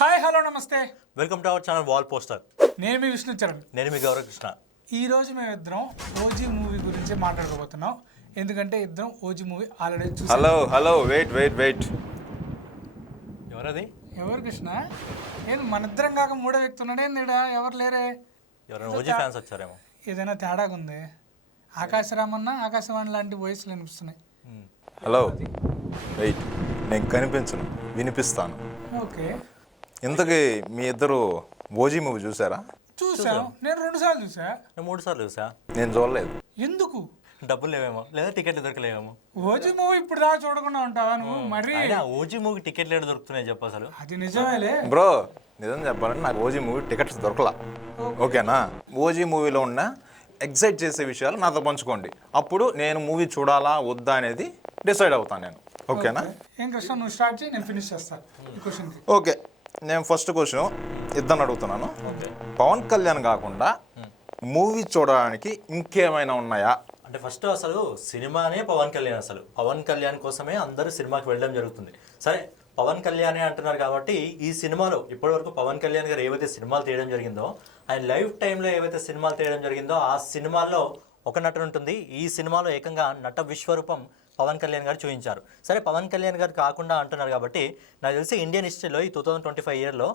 Hi hello నమస్తే, welcome to our channel wall poster. నేను మీ విష్ణు చరణ్. నేను మీ గౌరవకృష్ణ. ఈరోజు మేమిద్దరం ఓజీ మూవీ గురించి మాట్లాడుకోబోతున్నాం. ఎందుకంటే ఇద్దరం ఓజీ మూవీ ఆల్రెడీ చూసాం. హలో వెయిట్ ఎవరది? ఎవరు కృష్ణ? నేను మన ఇద్దరం కాక మూడో వ్యక్తి ఉన్నాడే ఎవరు లేరే? ఎవరైనా ఓజీ ఫ్యాన్స్ వచ్చారేమో. ఏదైనా తేడాగా ఉంది. ఆకాశరామన్న ఆకాశవాణి లాంటి వాయిస్లు వినిపిస్తున్నాయి. హలో వెయిట్, నేను కనిపించను, వినిపిస్తాను. ఓకే, ఇంతకీ మీ ఇద్దరు ఓజీ మూవీ చూసారా? చూసాం. నేను 2 సార్లు చూసా. నేను 3 సార్లు చూసా. నేను చూడలేదు. ఎందుకు? డబ్బులు లేవేమో, లేదా టికెట్లు దొరకలేవేమో. ఓజీ మూవీ ఇప్పుడు దాకా చూడకుండా ఉంటావా నువ్వు? మరి ఓజీ మూవీ టికెట్లు ఏడు దొరుకుతున్నాయి చెప్పు అసలు. అది నిజమేలే బ్రో, నిజం చెప్పాలంటే నాకు ఓజీ మూవీ టికెట్స్ దొరకలా. ఓకేనా? ఓజీ మూవీలో ఉన్న ఎగ్జైట్ చేసే విషయాలు నాతో పంచుకోండి. అప్పుడు నేను మూవీ చూడాలా వద్దా అనేది డిసైడ్ అవుతాను నేను. ఓకేనా? ఏం కృష్ణ, నువ్వు స్టార్ట్ చేయి, నేను ఫినిష్ చేస్తాను ఈ క్వశ్చన్కి. ఓకే, నేను ఫస్ట్ క్వశ్చన్ ఇద్దరిని అడుగుతున్నాను. ఓకే, పవన్ కళ్యాణ్ కాకుండా మూవీ చూడడానికి ఇంకేమైనా ఉన్నాయా? అంటే ఫస్ట్ అసలు సినిమానే పవన్ కళ్యాణ్. అసలు పవన్ కళ్యాణ్ కోసమే అందరూ సినిమాకి వెళ్ళడం జరుగుతుంది. సరే, పవన్ కళ్యాణే అంటున్నారు కాబట్టి ఈ సినిమాలో ఇప్పటివరకు పవన్ కళ్యాణ్ గారు ఏవైతే సినిమాలు తీయడం జరిగిందో, ఆయన లైఫ్ టైంలో ఏవైతే సినిమాలు తీయడం జరిగిందో ఆ సినిమాల్లో ఒక నటుడు ఉంటుంది. ఈ సినిమాలో ఏకంగా నట విశ్వరూపం పవన్ కళ్యాణ్ గారు చూపించారు. సరే, పవన్ కళ్యాణ్ గారు కాకుండా అంటున్నారు కాబట్టి నాకు తెలిసి ఇండియన్ హిస్టరీలో ఈ 2025 ఇయర్లో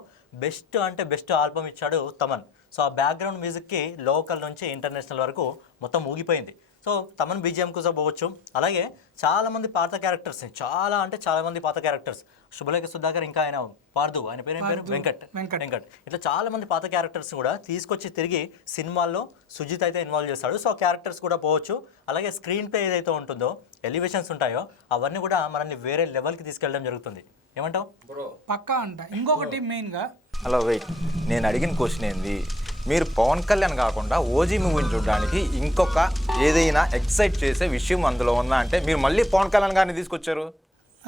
బెస్ట్ అంటే బెస్ట్ ఆల్బమ్ ఇచ్చాడు తమన్. సో ఆ బ్యాక్గ్రౌండ్ మ్యూజిక్కి లోకల్ నుంచి ఇంటర్నేషనల్ వరకు మొత్తం ఊగిపోయింది. సో తమన్ బీజిఎం కోసం పోవచ్చు. అలాగే చాలామంది పాత క్యారెక్టర్స్, చాలామంది పాత క్యారెక్టర్స్, శుభలేఖ సుధాకర్, ఇంకా ఆయన పార్దు, ఆయన పేరు వెంకట్, ఇట్లా చాలామంది పాత క్యారెక్టర్స్ కూడా తీసుకొచ్చి తిరిగి సినిమాల్లో సుజిత్ అయితే ఇన్వాల్వ్ చేస్తాడు. సో ఆ క్యారెక్టర్స్ కూడా పోవచ్చు. అలాగే స్క్రీన్ ప్లే ఏదైతే ఉంటుందో, ఎలివేషన్స్ ఉంటాయో అవన్నీ కూడా మనల్ని వేరే లెవెల్కి తీసుకెళ్ళడం జరుగుతుంది. ఏమంటావు? పక్కా అంట. ఇంకొకటి మెయిన్గా, హలో వెయిట్, నేను అడిగిన క్వశ్చన్ ఏంది? మీరు పవన్ కళ్యాణ్ కాకుండా ఓజీ మూవీని చూడడానికి ఇంకొక ఏదైనా ఎక్సైట్ చేసే విషయం అందులో ఉందా అంటే మీరు మళ్ళీ పవన్ కళ్యాణ్ గారిని తీసుకొచ్చారు.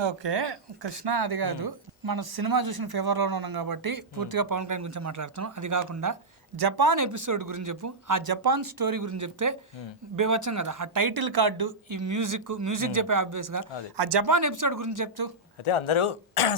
ఓకే కృష్ణ, అది కాదు. మనం సినిమా చూసిన ఫేవర్లోనే ఉన్నాం కాబట్టి పూర్తిగా పవన్ కళ్యాణ్ గురించి మాట్లాడుతున్నాం. అది కాకుండా జపాన్ ఎపిసోడ్ గురించి చెప్పు. ఆ జపాన్ స్టోరీ గురించి చెప్తే బేవచ్చం కదా. ఆ టైటిల్ కార్డు, ఈ మ్యూజిక్ చెప్పే ఆబ్వియస్గా ఆ జపాన్ ఎపిసోడ్ గురించి చెప్తూ. అయితే అందరూ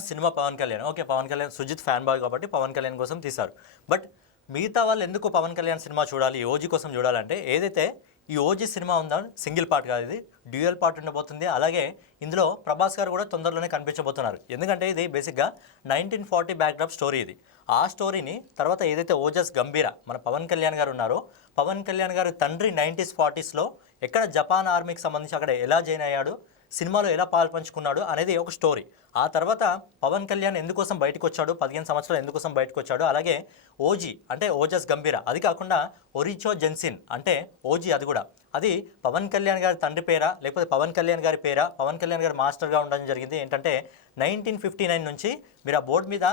cinema Pawan Kalyan, okay Pawan Kalyan Sujeeth fan boy కాబట్టి పవన్ కళ్యాణ్ కోసం తీశారు. బట్ మిగతా వాళ్ళు ఎందుకు పవన్ కళ్యాణ్ సినిమా చూడాలి, ఈ ఓజీ కోసం చూడాలంటే, ఏదైతే ఈ ఓజీ సినిమా ఉందో సింగిల్ పార్ట్ కాదు, ఇది డ్యూయల్ పార్ట్ ఉండబోతుంది. అలాగే ఇందులో ప్రభాస్ గారు కూడా తొందరలోనే కనిపించబోతున్నారు. ఎందుకంటే ఇది బేసిక్గా 1940 బ్యాక్డ్రాప్ స్టోరీ. ఇది ఆ స్టోరీని తర్వాత ఏదైతే ఓజస్ గంభీర మన పవన్ కళ్యాణ్ గారు ఉన్నారో, పవన్ కళ్యాణ్ గారు తండ్రి 90s 40sలో ఎక్కడ జపాన్ ఆర్మీకి సంబంధించి అక్కడ ఎలా జాయిన్ అయ్యాడు, సినిమాలో ఎలా పాల్పంచుకున్నాడు అనేది ఒక స్టోరీ. ఆ తర్వాత పవన్ కళ్యాణ్ ఎందుకోసం బయటకు వచ్చాడు, 15 సంవత్సరాలు ఎందుకోసం బయటకు వచ్చాడు, అలాగే ఓజీ అంటే ఓజస్ గంభీర, అది కాకుండా ఒరిచో జెన్సిన్ అంటే ఓజీ, అది కూడా అది పవన్ కళ్యాణ్ గారి తండ్రి పేరా లేకపోతే పవన్ కళ్యాణ్ గారి పేరా, పవన్ కళ్యాణ్ గారు మాస్టర్గా ఉండడం జరిగింది. ఏంటంటే 1959 నుంచి మీరు ఆ బోర్డు మీద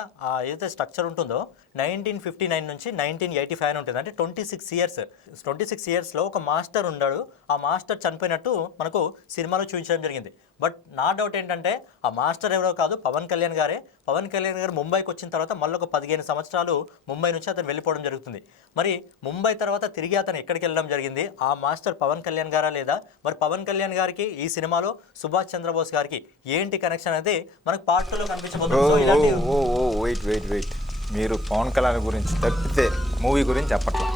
ఏదైతే స్ట్రక్చర్ ఉంటుందో 1959 నుంచి 1985 అని ఉంటుంది. అంటే 26 ఇయర్స్లో ఒక మాస్టర్ ఉన్నాడు. ఆ మాస్టర్ చనిపోయినట్టు మనకు సినిమాలో చూపించడం జరిగింది. బట్ నా డౌట్ ఏంటంటే ఆ మాస్టర్ ఎవరో కాదు, పవన్ కళ్యాణ్ గారే. పవన్ కళ్యాణ్ గారు ముంబైకి వచ్చిన తర్వాత మళ్ళీ ఒక 15 సంవత్సరాలు ముంబై నుంచి అతను వెళ్ళిపోవడం జరుగుతుంది. మరి ముంబై తర్వాత తిరిగి అతను ఎక్కడికి వెళ్ళడం జరిగింది, ఆ మాస్టర్ పవన్ కళ్యాణ్ గారా లేదా, మరి పవన్ కళ్యాణ్ గారికి ఈ సినిమాలో సుభాష్ చంద్రబోస్ గారికి ఏంటి కనెక్షన్ అనేది మనకు పార్ట్ 2లో కనిపించబోతుంది. వెయిట్, మీరు పవన్ కళ్యాణ్ గురించి తప్పితే మూవీ గురించి చెప్పట్లా.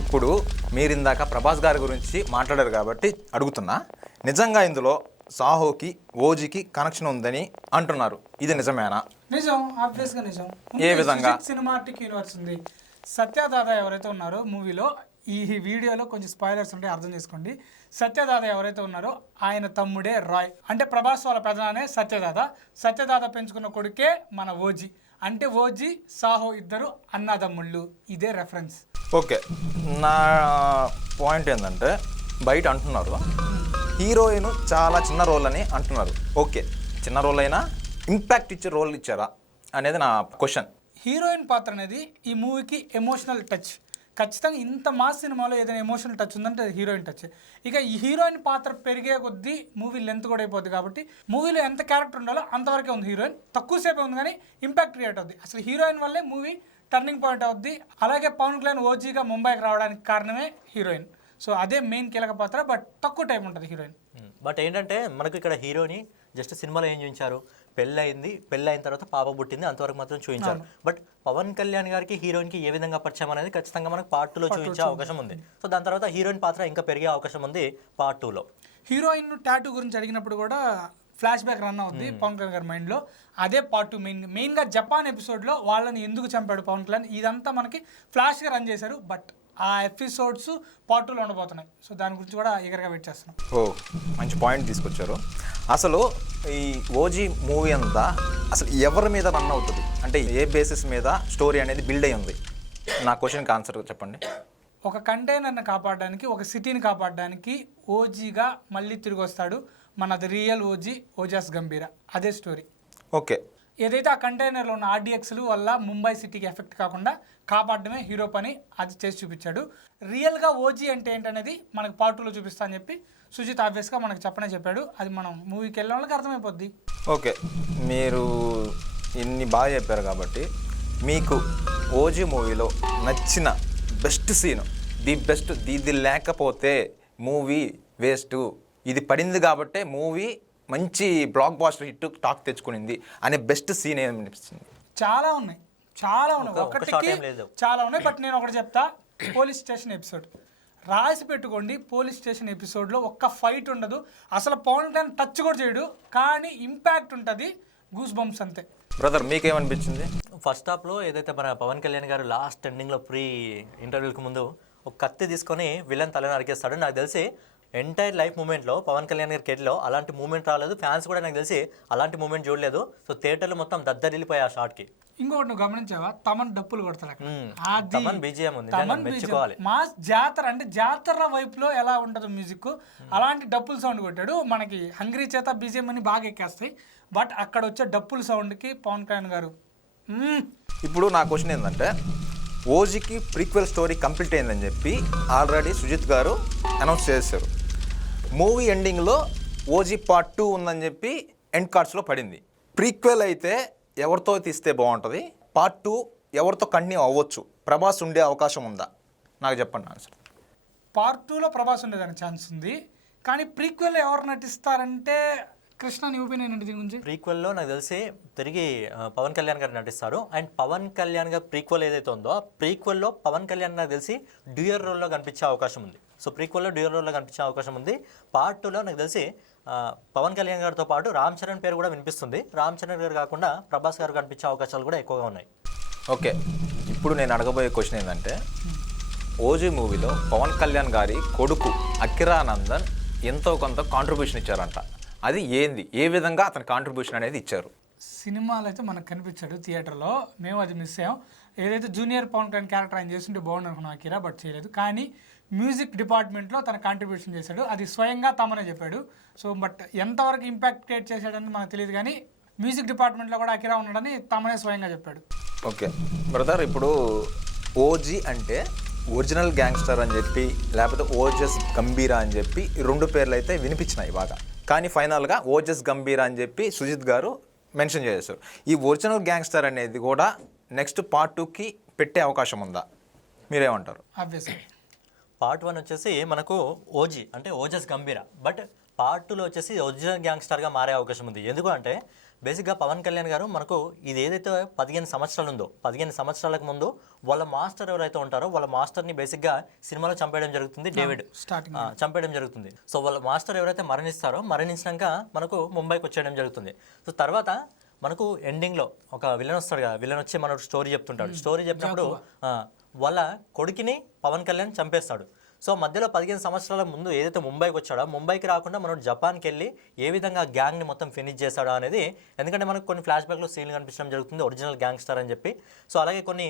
ఇప్పుడు మీరు ఇందాక ప్రభాస్ గారి గురించి మాట్లాడారు కాబట్టి అడుగుతున్నా, నిజంగా ఇందులో సాహోకి ఓజీకి కనెక్షన్ ఉందని అంటున్నారు, ఇది నిజమేనా? నిజం, ఆబ్వియస్గా నిజం. ఏ విధంగా? సినిమాటిక్ యూనివర్స్ ఉంది. సత్యదాద ఎవరైతే ఉన్నారో మూవీలో, ఈ వీడియోలో కొంచెం స్పాయిలర్స్ ఉంటాయి, అర్థం చేసుకోండి. సత్యదాద ఎవరైతే ఉన్నారో ఆయన తమ్ముడే రాయ్. అంటే ప్రభాస్ వాళ్ళ పెదనానే సత్యదాద పెంచుకున్న కొడుకే మన ఓజీ. అంటే ఓజీ సాహో ఇద్దరు అన్నదమ్ముళ్ళు. ఇదే రెఫరెన్స్. ఓకే, నా పాయింట్ ఏంటంటే బయట అంటున్నారు హీరోయిన్ చాలా చిన్న రోల్ అని అంటున్నారు. ఓకే, చిన్న రోల్ అయినా ఇంపాక్ట్ ఇచ్చే రోల్ ఇచ్చారా అనేది నా క్వశ్చన్. హీరోయిన్ పాత్ర అనేది ఈ మూవీకి ఎమోషనల్ టచ్. ఖచ్చితంగా ఇంత మాస్ సినిమాలో ఏదైనా ఎమోషనల్ టచ్ ఉందంటే అది హీరోయిన్ టచ్. ఇక ఈ హీరోయిన్ పాత్ర పెరిగే కొద్దీ మూవీ లెంత్ కూడా అయిపోద్ది కాబట్టి మూవీలో ఎంత క్యారెక్టర్ ఉండాలో అంతవరకే ఉంది హీరోయిన్. తక్కువసేపే ఉంది కానీ ఇంపాక్ట్ క్రియేట్ అవుద్ది. అసలు హీరోయిన్ వల్లే మూవీ టర్నింగ్ పాయింట్ అవుద్ది. అలాగే పవన్ కళ్యాణ్ ఓజీగా ముంబైకి రావడానికి కారణమే హీరోయిన్. సో అదే మెయిన్ కీలక పాత్ర. బట్ తక్కువ టైం ఉంటుంది హీరోయిన్. బట్ ఏంటంటే మనకు ఇక్కడ హీరోని జస్ట్ సినిమాలో ఏం చూపించారు, పెళ్ళి అయిన తర్వాత పాప పుట్టింది, అంతవరకు మాత్రం చూపించారు. బట్ పవన్ కళ్యాణ్ గారికి హీరోయిన్కి ఏ విధంగా పరిచయం అనేది ఖచ్చితంగా మనకు పార్ట్ 2లో చూపించే అవకాశం ఉంది. సో దాని తర్వాత హీరోయిన్ పాత్ర ఇంకా పెరిగే అవకాశం ఉంది పార్ట్ 2లో. హీరోయిన్ టాటూ గురించి అడిగినప్పుడు కూడా ఫ్లాష్ బ్యాక్ రన్ అవుద్ది పవన్ కళ్యాణ్ గారి మైండ్లో. అదే పార్ట్ 2 మెయిన్గా జపాన్ ఎపిసోడ్లో వాళ్ళని ఎందుకు చంపాడు పవన్ కళ్యాణ్ ఇదంతా మనకి ఫ్లాష్గా రన్ చేశారు. బట్ ఆ ఎపిసోడ్స్ పార్ట్ 2లో ఉండబోతున్నాయి. సో దాని గురించి కూడా ఈగర్గా వెయిట్ చేస్తున్నాం. మంచి పాయింట్ తీసుకొచ్చారు. అసలు ఈ ఓజీ మూవీ అంతా అసలు ఎవరి మీద రన్ అవుతుంది అంటే ఏ బేసిస్ మీద స్టోరీ అనేది బిల్డ్ అయి ఉంది? నా క్వశ్చన్కి ఆన్సర్ చెప్పండి. ఒక కంటైనర్ని కాపాడడానికి, ఒక సిటీని కాపాడడానికి ఓజీగా మళ్ళీ తిరిగి వస్తాడు మనది రియల్ ఓజీ ఓజాస్ గంభీర. అదే స్టోరీ. ఓకే. ఏదైతే ఆ కంటైనర్లో ఉన్న ఆర్డిఎక్స్లు వల్ల ముంబై సిటీకి ఎఫెక్ట్ కాకుండా కాపాడడమే హీరో పని, అది చేసి చూపించాడు. రియల్గా ఓజీ అంటే ఏంటనేది మనకు పార్ట్ 2లో చూపిస్తా అని చెప్పి సుజిత్ ఆబ్వియస్గా మనకు చెప్పాడు. అది మనం మూవీకి వెళ్ళే వాళ్ళకి అర్థమైపోద్ది. ఓకే, మీరు ఇన్ని బాగా చెప్పారు కాబట్టి మీకు ఓజీ మూవీలో నచ్చిన బెస్ట్ సీన్, ది బెస్ట్, ఇది లేకపోతే మూవీ వేస్ట్, ఇది పడింది కాబట్టే మూవీ మంచి బ్లాక్ బాస్టర్ హిట్ టాక్ తెచ్చుకునింది అనే బెస్ట్ సీన్ ఏమనిపిస్తుంది? చాలా ఉన్నాయి. ఒకటికి చాలా ఉన్నాయి. బట్ నేను ఒకటి చెప్తా. పోలీస్ స్టేషన్ ఎపిసోడ్ రాసి పెట్టుకోండి. పోలీస్ స్టేషన్ ఎపిసోడ్లో ఒక్క ఫైట్ ఉండదు, అసలు పవన్ కళ్యాణ్ టచ్ కూడా చేయడు, కానీ ఇంపాక్ట్ ఉంటుంది, గూస్ బంప్స్ అంతే. బ్రదర్ మీకేమనిపించింది? ఫస్ట్ హాఫ్లో ఏదైతే మన పవన్ కళ్యాణ్ గారు లాస్ట్ ఎండింగ్లో ప్రీ ఇంటర్వ్యూకి ముందు ఒక కత్తి తీసుకొని విలన్ తలని నరికేస్తాడు. నాకు తెలిసి ఎంటైర్ లైఫ్ మూమెంట్లో పవన్ కళ్యాణ్ గారి కెరీర్లో అలాంటి మూమెంట్ రాలేదు. ఫ్యాన్స్ కూడా నాకు తెలిసి అలాంటి మూమెంట్ చూడలేదు. సో థియేటర్లో మొత్తం దద్దరిల్లిపోయి ఆ షాట్కి. ఇంకొకటి నువ్వు గమనించావా, తమన్ డప్పులు కొడతాడు అక్కడ. తమన్ బీజిఎం ఉంది, మెచ్చుకోవాలి. మాస్ జాతర అంటే జాతర వైపులో ఎలా ఉంటుందో మ్యూజిక్, అలాంటి డప్పుల సౌండ్ కొట్టాడు. మనకి హంగ్రీ చేత బీజిఎం అని బాగా ఎక్కేస్తాయి. బట్ అక్కడ వచ్చే డప్పుల సౌండ్కి పవన్ కళ్యాణ్ గారు. ఇప్పుడు నా క్వశ్చన్ ఏంటంటే, ఓజీకి ప్రీక్వెల్ స్టోరీ కంప్లీట్ అయిందని చెప్పి ఆల్రెడీ సుజిత్ గారు అనౌన్స్ చేశారు. మూవీ ఎండింగ్లో ఓజీ పార్ట్ 2 ఉందని చెప్పి ఎండ్ కార్డ్స్లో పడింది. ప్రీక్వెల్ అయితే ఎవరితో తీస్తే బాగుంటుంది, పార్ట్ 2 ఎవరితో కంటిన్యూ అవ్వచ్చు, ప్రభాస్ ఉండే అవకాశం ఉందా? నాకు చెప్పండి ఆన్సర్. పార్ట్ 2లో ప్రభాస్ ఉండేదానికి ఛాన్స్ ఉంది, కానీ ప్రీక్వెల్ ఎవరు నటిస్తారంటే కృష్ణ, నీ ఒపీనియన్ ఏంటి దీని గురించి? ప్రీక్వెల్లో నాకు తెలిసి తిరిగి పవన్ కళ్యాణ్ గారు నటిస్తారు. అండ్ పవన్ కళ్యాణ్ గారు ప్రీక్వెల్ ఏదైతే ఉందో ప్రీక్వెల్లో పవన్ కళ్యాణ్ నాకు తెలిసి డ్యూయర్ రోల్లో కనిపించే అవకాశం ఉంది. సో ప్రీక్వెల్లో డ్యూయర్ రోల్లో కనిపించే అవకాశం ఉంది. పార్ట్ 2లో నాకు తెలిసి పవన్ కళ్యాణ్ గారితో పాటు రామ్ చరణ్ పేరు కూడా వినిపిస్తుంది. రామ్ చరణ్ గారు కాకుండా ప్రభాస్ గారు కనిపించే అవకాశాలు కూడా ఎక్కువగా ఉన్నాయి. ఓకే, ఇప్పుడు నేను అడగబోయే క్వశ్చన్ ఏంటంటే, ఓజీ మూవీలో పవన్ కళ్యాణ్ గారి కొడుకు అకిరానందన్ ఎంతో కొంత కాంట్రిబ్యూషన్ ఇచ్చారంట. అది ఏంది, ఏ విధంగా అతని కాంట్రిబ్యూషన్ అనేది ఇచ్చారు? సినిమాలో అయితే మనకు కనిపించాడు థియేటర్లో, మేము అది మిస్ అయ్యాం. ఏదైతే జూనియర్ పవన్ కళ్యాణ్ క్యారెక్టర్ ఆయన చేస్తుంటే బాగుండు అనుకున్నాం అకిరా, బట్ చేయలేదు. కానీ మ్యూజిక్ డిపార్ట్మెంట్లో తన కాంట్రిబ్యూషన్ చేశాడు, అది స్వయంగా తమనే చెప్పాడు. సో బట్ ఎంతవరకు ఇంపాక్ట్ క్రియేట్ చేశాడని మనకు తెలియదు, కానీ మ్యూజిక్ డిపార్ట్మెంట్లో కూడా అకిరా ఉన్నాడని తమనే స్వయంగా చెప్పాడు. ఓకే బ్రదర్, ఇప్పుడు ఓజీ అంటే ఒరిజినల్ గ్యాంగ్స్టర్ అని చెప్పి, లేకపోతే ఓజస్ గంభీరా అని చెప్పి ఈ 2 పేర్లు అయితే వినిపించినాయి బాగా. కానీ ఫైనల్గా ఓజస్ గంభీరా అని చెప్పి సుజిత్ గారు మెన్షన్ చేశారు. ఈ ఒరిజినల్ గ్యాంగ్స్టర్ అనేది కూడా నెక్స్ట్ పార్ట్ 2కి పెట్టే అవకాశం ఉందా? మీరేమంటారు? ఆబ్వియస్లీ పార్ట్ 1 వచ్చేసి మనకు ఓజీ అంటే ఓజస్ గంభీరా, బట్ పార్ట్ 2లో వచ్చేసి ఒరిజినల్ గ్యాంగ్స్టర్గా మారే అవకాశం ఉంది. ఎందుకు అంటే బేసిక్గా పవన్ కళ్యాణ్ గారు మనకు ఇది ఏదైతే 15 సంవత్సరాలు ఉందో 15 సంవత్సరాలకు ముందు వాళ్ళ మాస్టర్ ఎవరైతే ఉంటారో వాళ్ళ మాస్టర్ని బేసిక్గా సినిమాలో చంపేయడం జరుగుతుంది. డేవిడ్ చంపేయడం జరుగుతుంది. సో వాళ్ళ మాస్టర్ ఎవరైతే మరణిస్తారో మరణించినాక మనకు ముంబైకి వచ్చేయడం జరుగుతుంది. సో తర్వాత మనకు ఎండింగ్లో ఒక విలన్ వస్తాడు కదా, విలన్ వచ్చి మనకు స్టోరీ చెప్తుంటాడు. స్టోరీ చెప్పినప్పుడు వాళ్ళ కొడుకుని పవన్ కళ్యాణ్ చంపేస్తాడు. సో మధ్యలో 15 సంవత్సరాల ముందు ఏదైతే ముంబైకి వచ్చాడో ముంబైకి రాకుండా మనం జపాన్కి వెళ్ళి ఏ విధంగా గ్యాంగ్ని మొత్తం ఫినిష్ చేస్తాడో అనేది, ఎందుకంటే మనకు కొన్ని ఫ్లాష్ బ్యాక్లో సీన్లు కనిపించడం జరుగుతుంది ఒరిజినల్ గ్యాంగ్స్టర్ అని చెప్పి. సో అలాగే కొన్ని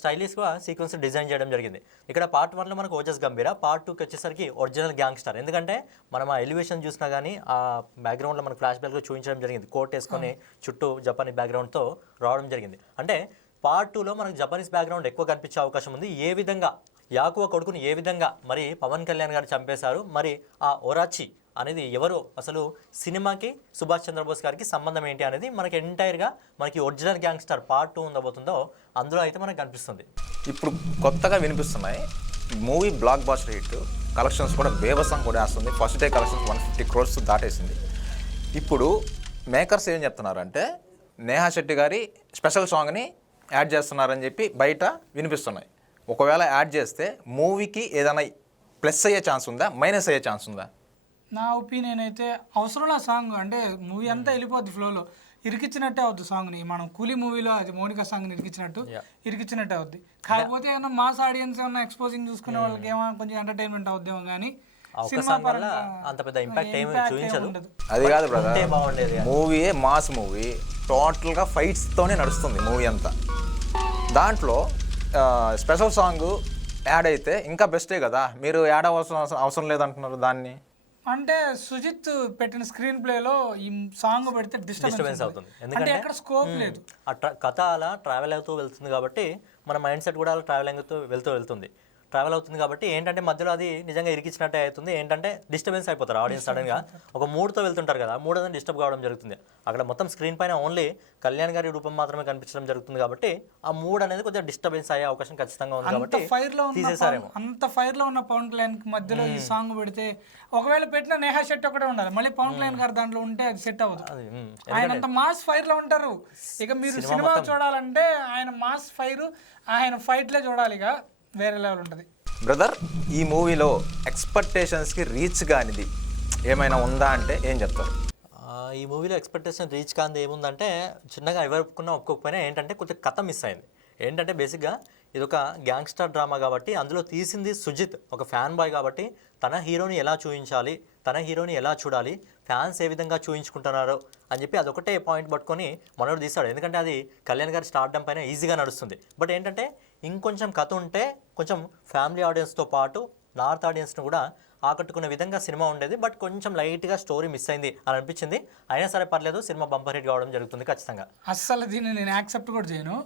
స్టైలిష్గా సీక్వెన్స్ డిజైన్ చేయడం జరిగింది. ఇక్కడ పార్ట్ 1లో మనకు ఓజస్ గంభీరా, పార్ట్ 2కి వచ్చేసరికి ఒరిజినల్ గ్యాంగ్స్టర్. ఎందుకంటే మనం ఆ ఎలివేషన్ చూసినా కానీ ఆ బ్యాక్గ్రౌండ్లో మనకు ఫ్లాష్ బ్యాక్లో చూపించడం జరిగింది. కోట్ వేసుకొని చుట్టూ జపానీస్ బ్యాక్గ్రౌండ్తో రావడం జరిగింది. అంటే పార్ట్ 2లో మనకు జపానీస్ బ్యాక్గ్రౌండ్ ఎక్కువ కనిపించే అవకాశం ఉంది. ఏ విధంగా యాకువ కొడుకుని ఏ విధంగా మరి పవన్ కళ్యాణ్ గారు చంపేశారు, మరి ఆ ఒరాచి అనేది ఎవరు, అసలు సినిమాకి సుభాష్ చంద్రబోస్ గారికి సంబంధం ఏంటి అనేది మనకి ఎంటైర్గా మనకి ఒరిజినల్ గ్యాంగ్స్టర్ పార్ట్ 2 ఉండబోతుందో అందులో అయితే మనకు కనిపిస్తుంది. ఇప్పుడు కొత్తగా వినిపిస్తున్నాయి, movie blockbuster hit, collections కూడా బేబసం కూడా వేస్తుంది. ఫస్ట్ డే కలెక్షన్స్ 150 crores దాటేసింది. ఇప్పుడు మేకర్స్ ఏం చెప్తున్నారంటే నేహా శెట్టి గారి స్పెషల్ సాంగ్ని యాడ్ చేస్తున్నారని చెప్పి బయట వినిపిస్తున్నాయి. ఒకవేళ యాడ్ చేస్తే మూవీకి ఏదైనా ప్లస్ అయ్యే ఛాన్స్ ఉందా, మైనస్ అయ్యే ఛాన్స్ ఉందా? నా ఒపీనియన్ అయితే అవసరంలో సాంగ్ అంటే మూవీ అంతా వెళ్ళిపోద్ది ఫ్లోలో, ఇరికిచ్చినట్టే అవుద్ది సాంగ్ని. మనం కూలీ మూవీలో అది మోనికా సాంగ్ని ఇరికిచ్చినట్టే అవుద్ది. కాకపోతే ఏమన్నా మాస్ ఆడియన్స్ ఏమన్నా ఎక్స్పోజింగ్ చూసుకునే వాళ్ళకి ఏమో కొంచెం ఎంటర్టైన్మెంట్ అవుద్దేమో కానీ సినిమా పరంగా అంత పెద్ద ఇంపాక్ట్ ఏమి చూపించదు. అది కాదు బ్రదర్, బాగుండేది. మూవీయే మాస్ మూవీ, టోటల్గా ఫైట్స్తోనే నడుస్తుంది మూవీ అంతా. దాంట్లో స్పెషల్ సాంగ్ యాడ్ అయితే ఇంకా బెస్టే కదా. మీరు యాడ్ అవసరం లేదంటున్నారు దాన్ని. అంటే సుజిత్ పెట్టిన స్క్రీన్ ప్లేలో ఈ సాంగ్ పెడితే డిస్టర్బెన్స్ అవుతుంది. అంటే ఎక్కడ స్కోప్ లేదు. ఆ కథ అలా ట్రావెల్ అవుతూ వెళ్తుంది కాబట్టి మన మైండ్ సెట్ కూడా అలా ట్రావెల్ వెళ్తుంది ట్రావెల్ అవుతుంది కాబట్టి ఏంటంటే మధ్యలో అది నిజంగా ఇరికిచ్చినట్టే అవుతుంది. ఏంటంటే డిస్టర్బెన్స్ అయిపోతారు ఆడియన్స్. సడన్గా ఒక మూడ్తో వెళ్తుంటారు కదా, మూడ్ అనేది డిస్టర్బ్ కావడం జరుగుతుంది. అక్కడ మొత్తం స్క్రీన్ పైన ఓన్లీ కళ్యాణ్ గారి రూపం మాత్రమే కనిపించడం జరుగుతుంది కాబట్టి ఆ మూడ్ అనేది కొంచెం డిస్టర్బెన్స్ అయ్యే అవకాశం ఖచ్చితంగా ఉంది కాబట్టి తీసేసారేమో. అంత ఫైర్ లో ఉన్న పవన్ కళ్యాణ్ మధ్యలో ఈ సాంగ్ పెడితే, ఒకవేళ పెట్టిన నేహా శెట్టి ఒకటే ఉండాలి, మళ్ళీ పవన్ కళ్యాణ్ గారు దాంట్లో ఉంటే అది సెట్ అవ్వదు. ఆయన అంత మాస్ ఫైర్ లో ఉంటారు. ఇక మీరు సినిమా చూడాలంటే ఆయన మాస్ ఫైర్, ఆయన ఫైట్లే చూడాలి, ఇక వేరే లెవెల్ ఉంటుంది. బ్రదర్, ఈ మూవీలో ఎక్స్పెక్టేషన్స్కి రీచ్ కానిది ఏమైనా ఉందా అంటే ఏం చెప్తారు? ఈ మూవీలో ఎక్స్పెక్టేషన్ రీచ్ కానిది ఏముందంటే, చిన్నగా ఎవరుకున్నా ఒక్కొక్కైనా ఏంటంటే కొంచెం కథ మిస్ అయింది. ఏంటంటే బేసిక్గా ఇది ఒక గ్యాంగ్స్టర్ డ్రామా కాబట్టి అందులో తీసింది సుజిత్, ఒక ఫ్యాన్ బాయ్ కాబట్టి తన హీరోని ఎలా చూపించాలి, తన హీరోని ఎలా చూడాలి, ఫ్యాన్స్ ఏ విధంగా చూపించుకుంటున్నారో అని చెప్పి అదొకటే పాయింట్ పట్టుకొని మనోడు తీస్తాడు. ఎందుకంటే అది కళ్యాణ్ గారి స్టార్డమ్ పైన ఈజీగా నడుస్తుంది. బట్ ఏంటంటే ఇంకొంచెం కథ ఉంటే కొంచెం ఫ్యామిలీ ఆడియన్స్తో పాటు నార్త్ ఆడియన్స్ను కూడా ఆకట్టుకునే విధంగా సినిమా ఉండేది. బట్ కొంచెం లైట్గా స్టోరీ మిస్ అయింది అని అనిపించింది. అయినా సరే పర్లేదు, సినిమా బంపర్ హిట్ కావడం జరుగుతుంది ఖచ్చితంగా. అస్సలు దీన్ని నేను యాక్సెప్ట్ కూడా చేయను.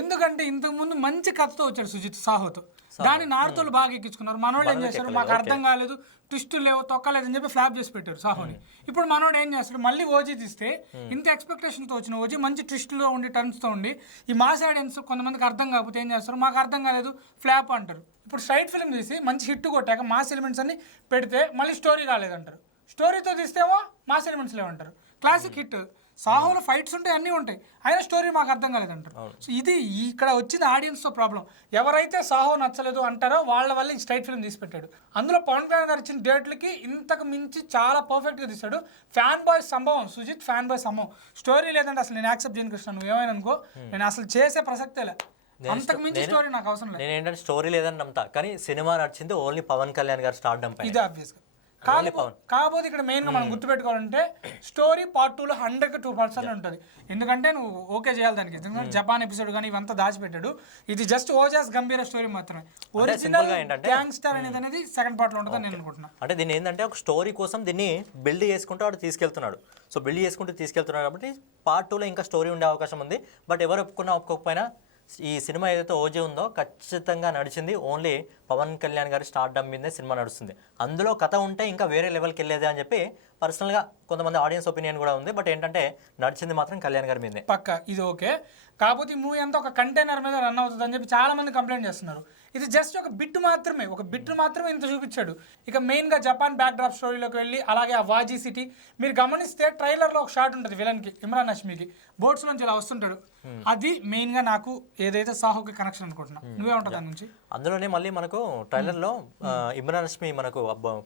ఎందుకంటే ఇంతకుముందు మంచి కథతో వచ్చాడు సుజిత్ సాహోతో, దాన్ని నార్తోలు బాగా ఎక్కించుకున్నారు. మనోడు ఏం చేశారు, మాకు అర్థం కాలేదు, ట్విస్ట్ లేవు, తొక్కలేదు అని చెప్పి ఫ్లాప్ చేసి పెట్టారు సాహోని. ఇప్పుడు మనోడు ఏం చేస్తాడు, మళ్ళీ ఓజీ తీస్తే ఇంత ఎక్స్పెక్టేషన్తో వచ్చిన ఓజీ మంచి ట్విస్ట్లో ఉండి టర్న్స్తో ఉండి ఈ మాస్ ఆడియన్స్ కొంతమందికి అర్థం కాకపోతే ఏం చేస్తారు, మాకు అర్థం కాలేదు ఫ్లాప్ అంటారు. ఇప్పుడు స్ట్రైట్ ఫిల్మ్ తీసి మంచి హిట్ కొట్టాక మాస్ ఎలిమెంట్స్ అన్ని పెడితే మళ్ళీ స్టోరీ రాలేదంటారు, స్టోరీతో తీస్తేమో మాస్ ఎలిమెంట్స్ లేవంటారు. క్లాసిక్ హిట్ సాహోలో ఫైట్స్ ఉంటాయి, అన్నీ ఉంటాయి, అయినా స్టోరీ మాకు అర్థం కాలేదంటారు. సో ఇది ఇక్కడ వచ్చింది ఆడియన్స్తో ప్రాబ్లం. ఎవరైతే సాహో నచ్చలేదు అంటారో వాళ్ళ వల్ల ఈ స్ట్రైట్ ఫిల్మ్ తీసి పెట్టాడు. అందులో పవన్ కళ్యాణ్ గారు ఇచ్చిన డేట్లకి ఇంతకు మించి చాలా పర్ఫెక్ట్గా తీశాడు. ఫ్యాన్ బాయ్ సంభవం, సుజిత్ ఫ్యాన్ బాయ్ సంభవం. స్టోరీ లేదంటే అసలు నేను యాక్సెప్ట్ చేయను కృష్ణ, నువ్వు ఏమైనా అనుకో, నేను అసలు చేసే ప్రసక్తే లే. అంతకు మించి స్టోరీ నాకు అవసరం లేదు. నేను ఏంటంటే స్టోరీ లేదని నమ్ముతా, కానీ సినిమా నడిచింది ఓన్లీ పవన్ కళ్యాణ్ గారి స్టార్డమ్ పై. ఇది ఆబ్వియస్గా కాకపోతే ఇక్కడ మెయిన్గా మనం గుర్తుపెట్టుకోవాలంటే స్టోరీ పార్ట్ 2లో 100% ఉంటుంది. ఎందుకంటే నువ్వు ఓకే చేయాలి దానికి. ఎందుకంటే జపాన్ ఎపిసోడ్ కానీ ఇవంతా దాచిపెట్టాడు. ఇది జస్ట్ ఓజాస్ గంభీర స్టోరీ మాత్రమే. ఒరిజినల్ గ్యాంగ్స్టర్ అనేది సెకండ్ పార్ట్లో ఉంటుందని నేను అనుకుంటున్నాను. అంటే దీన్ని ఏంటంటే ఒక స్టోరీ కోసం దీన్ని బిల్డ్ చేసుకుంటూ వాడు తీసుకెళ్తున్నాడు. సో బిల్డ్ చేసుకుంటూ తీసుకెళ్తున్నాడు కాబట్టి పార్ట్ 2లో ఇంకా స్టోరీ ఉండే అవకాశం ఉంది. బట్ ఎవరు ఒప్పుకోకపోయినా ఈ సినిమా ఏదైతే ఓజీ ఉందో ఖచ్చితంగా నడిచింది ఓన్లీ పవన్ కళ్యాణ్ గారి స్టార్డమ్ మీదే సినిమా నడుస్తుంది. అందులో కథ ఉంటే ఇంకా వేరే లెవెల్కి వెళ్ళేది అని చెప్పి పర్సనల్గా కొంతమంది ఆడియన్స్ ఒపీనియన్ కూడా ఉంది. బట్ ఏంటంటే నడిచింది మాత్రం కళ్యాణ్ గారి మీదే పక్క. ఇది ఓకే. కాకపోతే ఈ మూవీ అంతా ఒక కంటైనర్ మీద రన్ అవుతుంది అని చెప్పి చాలా మంది కంప్లైంట్ చేస్తున్నారు. ఇది జస్ట్ ఒక బిట్ మాత్రమే ఇంత చూపించాడు. ఇక మెయిన్గా జపాన్ బ్యాక్ డ్రాప్ స్టోరీలోకి వెళ్ళి అలాగే ఆ వాజీ సిటీ మీరు గమనిస్తే ట్రైలర్లో ఒక షాట్ ఉంటుంది విలన్కి, ఇమ్రాన్ హష్మీకి బోట్స్ నుంచి ఇలా వస్తుంటాడు. అది మెయిన్గా నాకు ఏదైతే సాహోకి కనెక్షన్ అనుకుంటున్నా. నువ్వే ఉంటుంది దాని నుంచి. అందులోనే మళ్ళీ మనకు ట్రైలర్లో ఇమ్రాన్ హష్మీ మనకు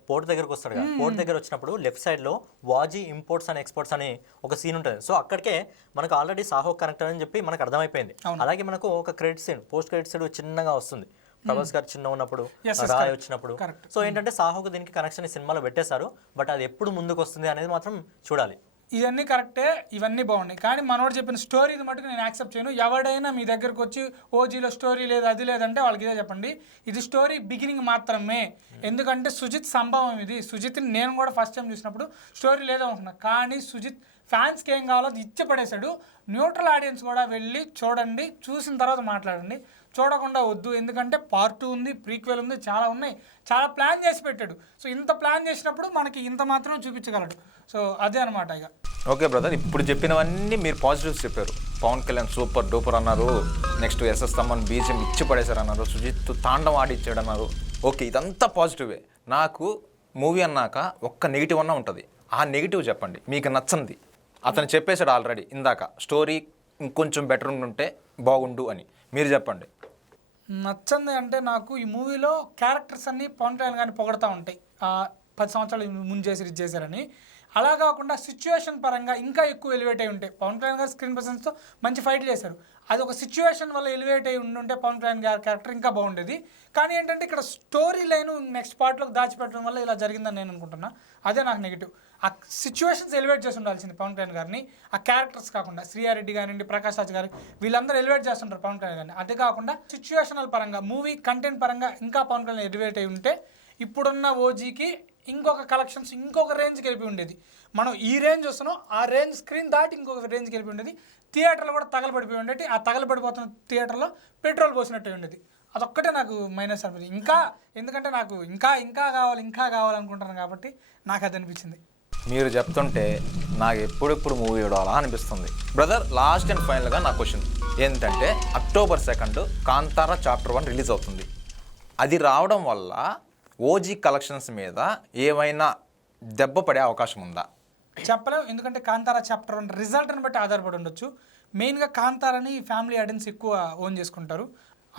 పోర్ట్ దగ్గరకు వస్తాడు కదా, పోర్ట్ దగ్గర వచ్చినప్పుడు లెఫ్ట్ సైడ్లో వాజీ ఇంపోర్ట్స్ అండ్ ఎక్స్పోర్ట్స్ అని ఒక సీన్ ఉంటుంది. సో అక్కడికే మనకు ఆల్రెడీ సాహో కనెక్టర్ అని చెప్పి మనకు అర్థమైపోయింది. అలాగే మనకు ఒక credit scene, post credit scene చిన్నగా వస్తుంది ప్రభాస్ గారు చిన్న ఉన్నప్పుడు, రాయ్ వచ్చినప్పుడు. సో ఏంటంటే సాహోకు దీనికి కనెక్షన్ ఈ సినిమాలో పెట్టేశారు. బట్ అది ఎప్పుడు ముందుకు వస్తుంది అనేది మాత్రం చూడాలి. ఇవన్నీ కరెక్టే, ఇవన్నీ బాగున్నాయి, కానీ మనోడు చెప్పిన స్టోరీ మటుకు నేను యాక్సెప్ట్ చేయను. ఎవడైనా మీ దగ్గరకు వచ్చి ఓజీలో స్టోరీ లేదు అది లేదంటే వాళ్ళకి ఇదే చెప్పండి, ఇది స్టోరీ బిగినింగ్ మాత్రమే. ఎందుకంటే సుజిత్ సంభవం ఇది. సుజిత్ని నేను కూడా ఫస్ట్ టైం చూసినప్పుడు స్టోరీ లేదనుకున్నా, కానీ సుజిత్ ఫ్యాన్స్కి ఏం కావాలో అది ఇచ్చి పడేశాడు. న్యూట్రల్ ఆడియన్స్ కూడా వెళ్ళి చూడండి, చూసిన తర్వాత మాట్లాడండి, చూడకుండా వద్దు. ఎందుకంటే పార్ట్ 2 ఉంది, ప్రీక్వెల్ ఉంది, చాలా ఉన్నాయి, చాలా ప్లాన్ చేసి పెట్టాడు. సో ఇంత ప్లాన్ చేసినప్పుడు మనకి ఇంత మాత్రమే చూపించగలడు. సో అదే అనమాట. ఇక ఓకే బ్రదర్, ఇప్పుడు చెప్పినవన్నీ మీరు పాజిటివ్స్ చెప్పారు. పవన్ కళ్యాణ్ సూపర్ డూపర్ అన్నారు, నెక్స్ట్ ఎస్ఎస్ తమ్మన్ బీజిఎం ఇచ్చి పడేశారు అన్నారు, సుజిత్ తాండం ఆడిచ్చాడు అన్నారు. ఓకే, ఇదంతా పాజిటివే. నాకు మూవీ అన్నాక ఒక్క నెగిటివ్ అన్నా ఉంటుంది. ఆ నెగిటివ్ చెప్పండి, మీకు నచ్చంది. అతను చెప్పేశాడు ఆల్రెడీ ఇందాక, స్టోరీ ఇంకొంచెం బెటర్ ఉంటే బాగుండు అని. మీరు చెప్పండి. నచ్చింది అంటే నాకు ఈ మూవీలో క్యారెక్టర్స్ అన్నీ పవన్ కళ్యాణ్ గారిని పొగడతా ఉంటాయి. 10 సంవత్సరాలు ముందు చేసి ఇది చేశారని. అలా కాకుండా సిచ్యువేషన్ పరంగా ఇంకా ఎక్కువ ఎలివేట్ అయి ఉంటాయి. పవన్ కళ్యాణ్ గారు స్క్రీన్ ప్రెసెన్స్తో మంచి ఫైట్లు చేశారు. అది ఒక సిచ్యువేషన్ వల్ల ఎలివేట్ అయి ఉంటే పవన్ కళ్యాణ్ గారి క్యారెక్టర్ ఇంకా బాగుండేది. కానీ ఏంటంటే ఇక్కడ స్టోరీ లైన్ నెక్స్ట్ పార్ట్లోకి దాచిపెట్టడం వల్ల ఇలా జరిగిందని నేను అనుకుంటున్నా. అదే నాకు నెగిటివ్. ఆ సిచ్యువేషన్స్ ఎలివేట్ చేసి ఉండాల్సింది పవన్ కళ్యాణ్ గారిని, ఆ క్యారెక్టర్స్ కాకుండా. శ్రీయారెడ్డి గారిని, ప్రకాష్ రాజ్ గారు, వీళ్ళందరూ ఎలివేట్ చేస్తుంటారు పవన్ కళ్యాణ్ గారిని. అదే కాకుండా సిచ్యువేషనల్ పరంగా, మూవీ కంటెంట్ పరంగా ఇంకా పవన్ కళ్యాణ్ ఎలివేట్ అయి ఉంటే ఇప్పుడున్న ఓజీకి ఇంకొక కలెక్షన్స్ ఇంకొక రేంజ్కి వెళ్ళి ఉండేది. మనం ఈ రేంజ్ వస్తున్నాం, ఆ రేంజ్ స్క్రీన్ దాటి ఇంకొక రేంజ్కి వెళ్ళి ఉండేది. థియేటర్లో కూడా తగలబడిపోయి ఉండేది. ఆ తగలబడిపోతున్న థియేటర్లో పెట్రోల్ పోసినట్టు ఉండేది. అదొక్కటే నాకు మైనస్ అనిపించింది. ఇంకా ఎందుకంటే నాకు ఇంకా కావాలనుకుంటున్నాను కాబట్టి నాకు అది అనిపించింది. మీరు చెప్తుంటే నాకు ఎప్పుడెప్పుడు మూవీ చూడాలా అనిపిస్తుంది. బ్రదర్, లాస్ట్ అండ్ ఫైనల్గా నా క్వశ్చన్ ఏంటంటే, October 2 కాంతారా చాప్టర్ 1 రిలీజ్ అవుతుంది. అది రావడం వల్ల ఓజీ కలెక్షన్స్ మీద ఏమైనా దెబ్బ పడే అవకాశం ఉందా? చెప్పలేం. ఎందుకంటే కాంతారా చాప్టర్ 1 రిజల్ట్ని బట్టి ఆధారపడి ఉండొచ్చు. మెయిన్గా కాంతారాని ఫ్యామిలీ ఆడియన్స్ ఎక్కువ ఓన్ చేసుకుంటారు.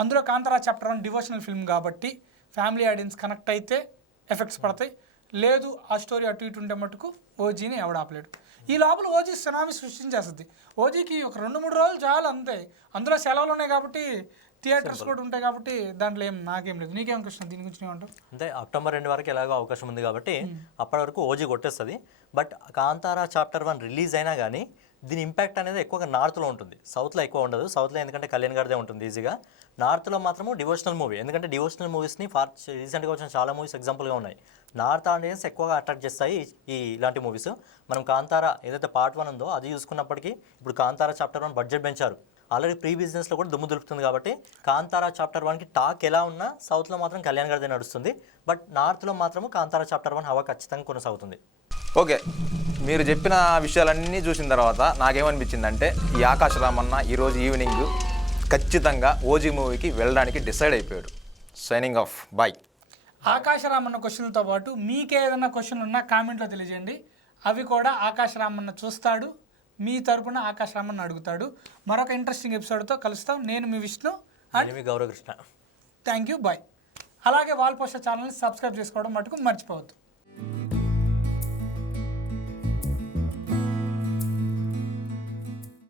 అందులో కాంతారా చాప్టర్ 1 డివోషనల్ ఫిల్మ్ కాబట్టి ఫ్యామిలీ ఆడియన్స్ కనెక్ట్ అయితే ఎఫెక్ట్స్ పడతాయి. లేదు ఆ స్టోరీ అటు ఇటు ఉంటే మటుకు ఓజీని ఎవడ ఆపలేడు. ఈ లోపల ఓజీ సునామీ సృష్టించేస్తుంది. ఓజీకి ఒక 2-3 రోజులు చాలు అంతే. అందులో సెలవులు ఉన్నాయి కాబట్టి, థియేటర్స్ కూడా ఉంటాయి కాబట్టి దాంట్లో నాకేం లేదు. నీకేం కృష్ణ దీని గురించి ఏమంటావు? అంటే October 2 వరకు ఎలాగో అవకాశం ఉంది కాబట్టి అప్పటి వరకు ఓజీ కొట్టేస్తుంది. బట్ కాంతారా చాప్టర్ 1 రిలీజ్ అయినా కానీ దీని ఇంపాక్ట్ అనేది ఎక్కువగా నార్త్లో ఉంటుంది, సౌత్లో ఎక్కువ ఉండదు. సౌత్లో ఎందుకంటే కళ్యాణ్ గారిదే ఉంటుంది ఈజీగా. నార్త్లో మాత్రము డివోషనల్ మూవీ, ఎందుకంటే డివోషనల్ మూవీస్ని రీసెంట్గా వచ్చిన చాలా మూవీస్ ఎగ్జాంపుల్గా ఉన్నాయి. నార్త్ ఆడియన్స్ ఎక్కువగా అట్రాక్ట్ చేస్తాయి ఇలాంటి మూవీస్. మనం కాంతారా ఏదైతే పార్ట్ 1 ఉందో అది చూసుకున్నప్పటికీ ఇప్పుడు కాంతారా చాప్టర్ 1 బడ్జెట్ పెంచారు. ఆల్రెడీ ప్రీ బిజినెస్లో కూడా దుమ్ము దులుపుతుంది కాబట్టి కాంతారా చాప్టర్ 1కి టాక్ ఎలా ఉన్నా సౌత్లో మాత్రం కళ్యాణ్ గారిదే నడుస్తుంది. బట్ నార్త్లో మాత్రము కాంతారా చాప్టర్ 1 హవా ఖచ్చితంగా కొనసాగుతుంది. ఓకే, మీరు చెప్పిన విషయాలన్నీ చూసిన తర్వాత నాకేమనిపించిందంటే, ఈ ఆకాశ రామన్న ఈరోజు ఈవినింగ్ ఖచ్చితంగా ఓజీ మూవీకి వెళ్ళడానికి డిసైడ్ అయిపోయాడు. Signing off, bye. ఆకాశరామన్న క్వశ్చన్లతో పాటు మీకేదన్నా క్వశ్చన్ ఉన్నా కామెంట్లో తెలియజేయండి. అవి కూడా ఆకాశరామన్న చూస్తాడు, మీ తరపున ఆకాశరామన్న అడుగుతాడు. మరొక ఇంట్రెస్టింగ్ ఎపిసోడ్తో కలుస్తాం. నేను మీ విష్ణు, మీ గౌరవకృష్ణ. Thank you, bye. అలాగే వాల్ పోస్టర్ ఛానల్ని సబ్స్క్రైబ్ చేసుకోవడం మటుకు మర్చిపోవద్దు.